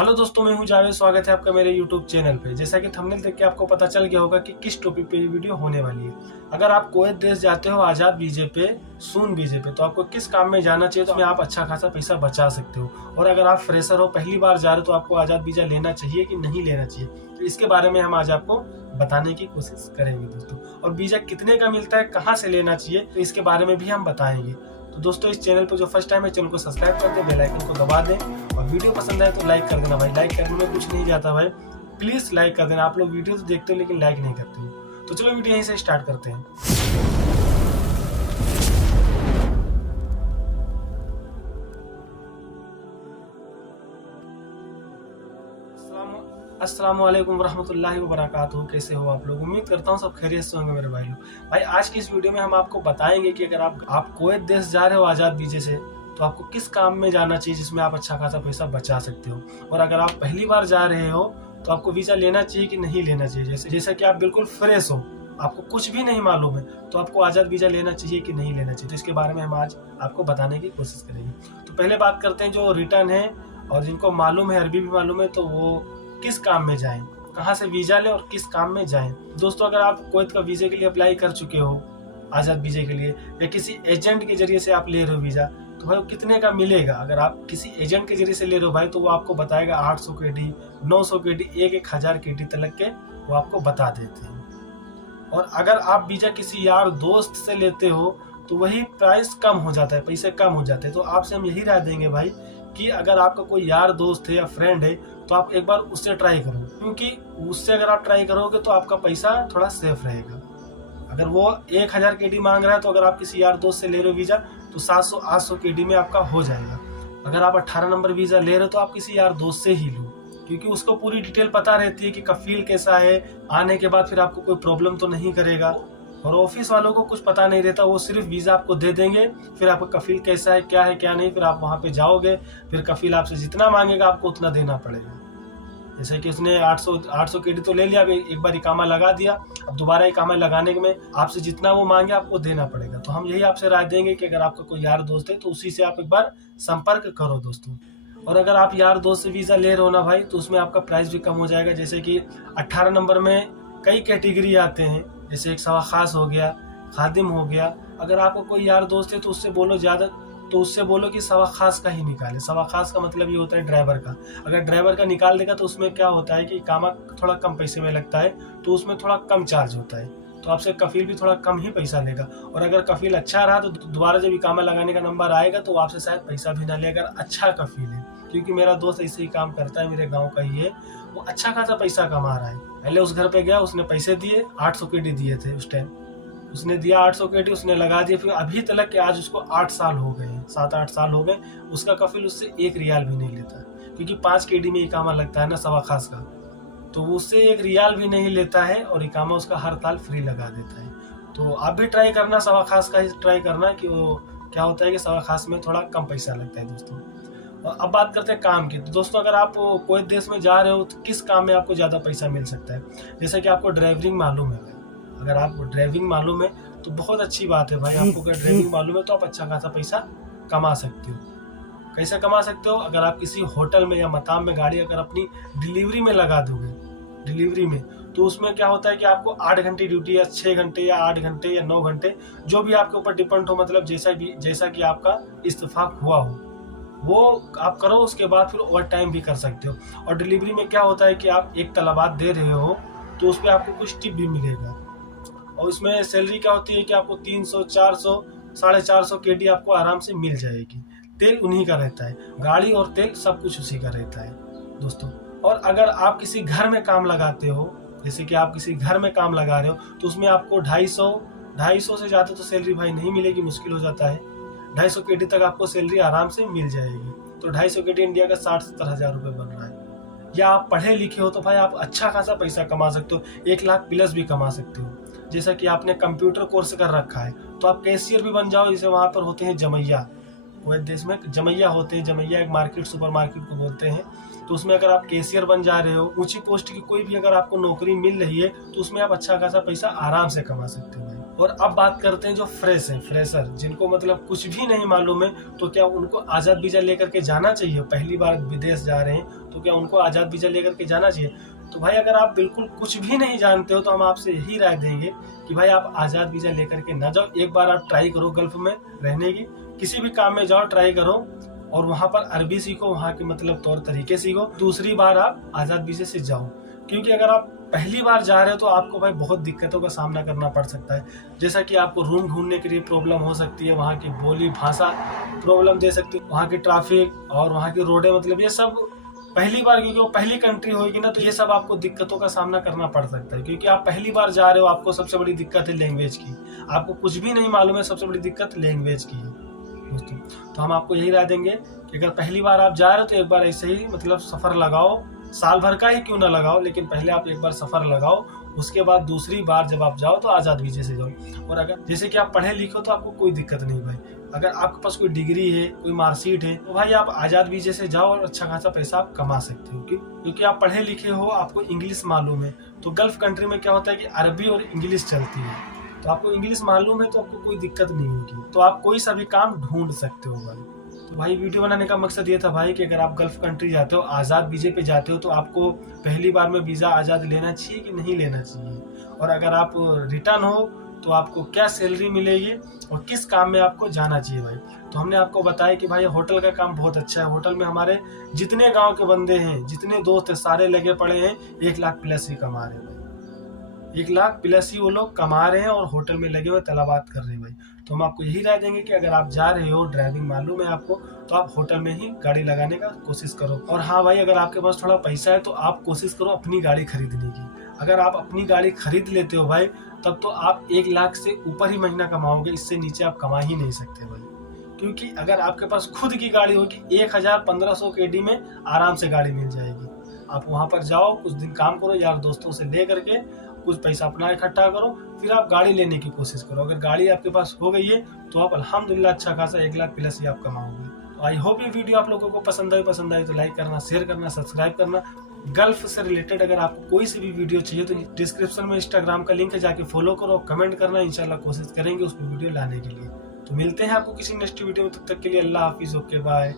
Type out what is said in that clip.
Hello दोस्तों, मैं हूं जावेद। स्वागत है आपका मेरे यूट्यूब चैनल पे। जैसा कि थंबनेल देख के आपको पता चल गया होगा कि किस टॉपिक पे ये वीडियो होने वाली है। अगर आप कुवैत देश जाते हो आज़ाद वीजे पे, सून वीजे पे, तो आपको किस काम में जाना चाहिए, तो उसमें आप अच्छा खासा पैसा बचा सकते हो। और अगर आप फ्रेशर हो, पहली बार जा रहे हो, तो आपको आज़ाद वीजा लेना चाहिए कि नहीं लेना चाहिए, तो इसके बारे में हम आज आपको बताने की कोशिश करेंगे दोस्तों। और वीजा कितने का मिलता है, कहाँ से लेना चाहिए, तो इसके बारे में भी हम बताएंगे। तो दोस्तों, इस चैनल पर जो फर्स्ट टाइम है, चैनल को सब्सक्राइब कर दें, बेल आइकन को दबा दें, और वीडियो पसंद आए तो लाइक कर देना भाई। लाइक करने में कुछ नहीं जाता भाई, प्लीज लाइक कर देना। आप लोग वीडियो तो देखते हो लेकिन लाइक नहीं करते हो। तो चलो वीडियो यहीं से स्टार्ट करते हैं। अस्सलाम वालेकुम वरहमतुल्लाहि वबरकातुहू। कैसे हो आप लोग? उम्मीद करता हूँ सब खैरियत से होंगे मेरे भाई लोग। भाई आज की इस वीडियो में हम आपको बताएंगे कि अगर आप कुवैत देश जा रहे हो आज़ाद वीजे से, तो आपको किस काम में जाना चाहिए जिसमें आप अच्छा खासा पैसा बचा सकते हो। और अगर आप पहली बार जा रहे हो तो आपको वीजा लेना चाहिए कि नहीं लेना चाहिए। जैसे कि आप बिल्कुल फ्रेश हो, आपको कुछ भी नहीं मालूम है, तो आपको आज़ाद वीजा लेना चाहिए कि नहीं लेना चाहिए, तो इसके बारे में हम आज आपको बताने की कोशिश करेंगे। तो पहले बात करते हैं जो रिटर्न है, और जिनको मालूम है, अरबी भी मालूम है, तो वो किस काम में जाएं, कहाँ से वीजा लें और किस काम में जाएं। दोस्तों, अगर आप कुवैत का वीजे के लिए अप्लाई कर चुके हो, आज़ाद वीजे के लिए, या किसी एजेंट के जरिए से आप ले रहे हो वीजा, तो भाई वो कितने का मिलेगा। अगर आप किसी एजेंट के जरिए से ले रहे हो भाई, तो वो आपको बताएगा 800 KD, 900 KD, 1000 KD तक के वो आपको बता देते हैं। और अगर आप वीजा किसी यार दोस्त से लेते हो तो वही प्राइस कम हो जाता है, पैसे कम हो जाते हैं। तो आपसे हम यही राय देंगे भाई कि अगर आपका कोई यार दोस्त है या फ्रेंड है, तो आप एक बार उससे ट्राई करो, क्योंकि उससे अगर आप ट्राई करोगे तो आपका पैसा थोड़ा सेफ रहेगा। अगर वो 1000 KD मांग रहा है, तो अगर आप किसी यार दोस्त से ले रहे हो वीजा, तो 700-800 KD में आपका हो जाएगा। अगर आप 18 नंबर वीजा ले रहे हो, तो आप किसी यार दोस्त से ही लो, क्योंकि उसको पूरी डिटेल पता रहती है कि कफील कैसा है, आने के बाद फिर आपको कोई प्रॉब्लम तो नहीं करेगा। और ऑफिस वालों को कुछ पता नहीं रहता, वो सिर्फ वीजा आपको दे देंगे, फिर आपका कफील कैसा है, क्या है क्या नहीं, फिर आप वहाँ पे जाओगे, फिर कफील आपसे जितना मांगेगा आपको उतना देना पड़ेगा। जैसे कि उसने 800 KD तो ले लिया, एक बार इकामा लगा दिया, अब दोबारा इकामा लगाने में आपसे जितना वो मांगे आपको देना पड़ेगा। तो हम यही आपसे राय देंगे कि अगर आपका कोई यार दोस्त है तो उसी से आप एक बार संपर्क करो दोस्तों। और अगर आप यार दोस्त से वीजा ले रहे हो ना भाई, तो उसमें आपका प्राइस भी कम हो जाएगा। जैसे कि 18 नंबर में कई कैटेगरी आते हैं, जैसे एक सवा खास हो गया, खादिम हो गया। अगर आपको कोई यार दोस्त है तो उससे बोलो उससे बोलो कि सवा खास का ही निकाले। सवा खास का मतलब ये होता है ड्राइवर का। अगर ड्राइवर का निकाल देगा तो उसमें क्या होता है कि इकामा थोड़ा कम पैसे में लगता है, तो उसमें थोड़ा कम चार्ज होता है, तो आपसे कफील भी थोड़ा कम ही पैसा लेगा। और अगर कफील अच्छा रहा तो दोबारा जब इकामा लगाने का नंबर आएगा तो आपसे शायद पैसा भी ना ले, अगर अच्छा कफील है। क्योंकि मेरा दोस्त ऐसे ही काम करता है, मेरे गाँव का ही है, वो अच्छा खासा पैसा कमा रहा है। पहले उस घर पे गया, उसने पैसे दिए, 800 KD दिए थे उस टाइम, उसने दिया 800 KD, उसने लगा दिया। फिर अभी तक के आज उसको 8 साल हो गए, 7-8 साल हो गए, उसका कफील उससे 1 रियाल भी नहीं लेता, क्योंकि 5 KD में इकामा लगता है ना सवा खास का, तो वो उससे 1 रियाल भी नहीं लेता है, और इकामा उसका हर साल फ्री लगा देता है। तो आप भी ट्राई करना, सवा खास का ही ट्राई करना, कि वो क्या होता है कि सवा खास में थोड़ा कम पैसा लगता है दोस्तों। और अब बात करते हैं काम की। तो दोस्तों, अगर आप कोई देश में जा रहे हो तो किस काम में आपको ज़्यादा पैसा मिल सकता है। जैसे कि आपको ड्राइविंग मालूम है भाई, अगर आपको ड्राइविंग मालूम है तो बहुत अच्छी बात है भाई। आपको अगर ड्राइविंग मालूम है तो आप अच्छा खासा पैसा कमा सकते हो। कैसे कमा सकते हो? अगर आप किसी होटल में या मताम में गाड़ी अगर अपनी डिलीवरी में लगा दोगे, डिलीवरी में, तो उसमें क्या होता है कि आपको 8 घंटे ड्यूटी, या 6 घंटे, या 8 घंटे, या 9 घंटे, जो भी आपके ऊपर डिपेंड हो, मतलब जैसा कि आपका इस्तेफाक हुआ हो वो आप करो। उसके बाद फिर ओवर टाइम भी कर सकते हो। और डिलीवरी में क्या होता है कि आप एक तलबात दे रहे हो, तो उस पर आपको कुछ टिप भी मिलेगा। और उसमें सैलरी क्या होती है कि आपको 300, 400, 450 KD आपको आराम से मिल जाएगी। तेल उन्हीं का रहता है, गाड़ी और तेल सब कुछ उसी का रहता है दोस्तों। और अगर आप किसी घर में काम लगाते हो, जैसे कि आप किसी घर में काम लगा रहे हो, तो उसमें आपको 250 से ज़्यादा तो सैलरी भाई नहीं मिलेगी, मुश्किल हो जाता है। 250 KD तक आपको सैलरी आराम से मिल जाएगी। तो 250 KD इंडिया का 60-70 हज़ार रुपये बन रहा है। या आप पढ़े लिखे हो तो भाई आप अच्छा खासा पैसा कमा सकते हो, 1 लाख प्लस भी कमा सकते हो। जैसा कि आपने कंप्यूटर कोर्स कर रखा है तो आप कैशियर भी बन जाओ। जैसे वहाँ पर होते हैं जमैया, कुवैत देश में जमैया होते हैं। जमैया एक मार्केट, सुपर मार्केट को बोलते हैं। तो उसमें अगर आप कैशियर बन जा रहे हो, ऊंची पोस्ट की कोई भी अगर आपको नौकरी मिल रही है, तो उसमें आप अच्छा खासा पैसा आराम से कमा सकते हो भाई। और अब बात करते हैं जो फ्रेशर, जिनको मतलब कुछ भी नहीं मालूम है, तो क्या उनको आज़ाद वीज़ा लेकर के जाना चाहिए? पहली बार विदेश जा रहे हैं तो क्या उनको आज़ाद वीज़ा लेकर के जाना चाहिए? तो भाई अगर आप बिल्कुल कुछ भी नहीं जानते हो तो हम आपसे यही राय देंगे कि भाई आप आज़ाद वीज़ा लेकर के ना जाओ। एक बार आप ट्राई करो गल्फ में रहने की, किसी भी काम में जाओ, ट्राई करो और वहाँ पर अरबी सीखो, वहाँ के मतलब तौर तरीके सीखो। दूसरी बार आप आज़ाद वीज़े से जाओ, क्योंकि अगर आप पहली बार जा रहे हो तो आपको भाई बहुत दिक्कतों का सामना करना पड़ सकता है। जैसा कि आपको रूम ढूंढने के लिए प्रॉब्लम हो सकती है, वहाँ की बोली भाषा प्रॉब्लम दे सकती है, वहाँ की ट्रैफिक और वहाँ की रोडें, मतलब ये सब पहली बार, क्योंकि वो पहली कंट्री होगी ना, तो ये सब आपको दिक्कतों का सामना करना पड़ सकता है। क्योंकि आप पहली बार जा रहे हो, आपको सबसे बड़ी दिक्कत है लैंग्वेज की। आपको कुछ भी नहीं मालूम है, सबसे बड़ी दिक्कत लैंग्वेज की है दोस्तों। तो हम आपको यही राय देंगे कि अगर पहली बार आप जा रहे हो तो एक बार ऐसे ही मतलब सफर लगाओ, साल भर का ही क्यों ना लगाओ, लेकिन पहले आप एक बार सफर लगाओ। उसके बाद दूसरी बार जब आप जाओ तो आज़ाद वीज़े से जाओ। और अगर जैसे कि आप पढ़े लिखो तो आपको कोई दिक्कत नहीं भाई। अगर आपके पास कोई डिग्री है, कोई मार्कशीट है, तो भाई आप आज़ाद वीज़े से जाओ और अच्छा खासा पैसा आप कमा सकते हो। क्योंकि आप पढ़े लिखे हो, आपको इंग्लिश मालूम है। तो गल्फ कंट्री में क्या होता है कि अरबी और इंग्लिश चलती है, तो आपको इंग्लिश मालूम है तो आपको कोई दिक्कत नहीं होगी, तो आप कोई सा भी काम ढूंढ सकते हो भाई। तो भाई वीडियो बनाने का मकसद ये था भाई कि अगर आप गल्फ कंट्री जाते हो, आज़ाद वीज़े पे जाते हो, तो आपको पहली बार में वीज़ा आज़ाद लेना चाहिए कि नहीं लेना चाहिए, और अगर आप रिटर्न हो तो आपको क्या सैलरी मिलेगी और किस काम में आपको जाना चाहिए भाई। तो हमने आपको बताया कि भाई होटल का काम बहुत अच्छा है। होटल में हमारे जितने गाँव के बंदे हैं, जितने दोस्त हैं, सारे लगे पड़े हैं, 1 लाख प्लस ही कमा रहे हैं भाई। 1 लाख प्लस ही वो लोग कमा रहे हैं और होटल में लगे हुए तलाबात कर रहे हैं भाई। तो हम आपको यही राय देंगे कि अगर आप जा रहे हो, ड्राइविंग मालूम है आपको, तो आप होटल में ही गाड़ी लगाने का कोशिश करो। और हाँ भाई, अगर आपके पास थोड़ा पैसा है तो आप कोशिश करो अपनी गाड़ी खरीदने की। अगर आप अपनी गाड़ी खरीद लेते हो भाई, तब तो आप 1 लाख से ऊपर ही महीना कमाओगे, इससे नीचे आप कमा ही नहीं सकते भाई। क्योंकि अगर आपके पास खुद की गाड़ी होगी, 1000-1500 KD में आराम से गाड़ी मिल जाएगी। आप वहाँ पर जाओ, कुछ दिन काम करो, यार दोस्तों से ले करके कुछ पैसा अपना इकट्ठा करो, फिर आप गाड़ी लेने की कोशिश करो। अगर गाड़ी आपके पास हो गई है तो आप अल्हम्दुलिल्लाह अच्छा खासा 1 लाख प्लस ही आप कमाओगे। तो आई होप ये वीडियो आप लोगों को पसंद आई तो लाइक करना, शेयर करना, सब्सक्राइब करना। गल्फ से रिलेटेड अगर आपको कोई सी भी वीडियो चाहिए तो डिस्क्रिप्शन में इंस्टाग्राम का लिंक है, जाके फॉलो करो, कमेंट करना। इंशाल्लाह कोशिश करेंगे उस पर वीडियो लाने के लिए। तो मिलते हैं आपको किसी नेक्स्ट वीडियो में, तब तक के लिए अल्लाह हाफिज, ओके बाय।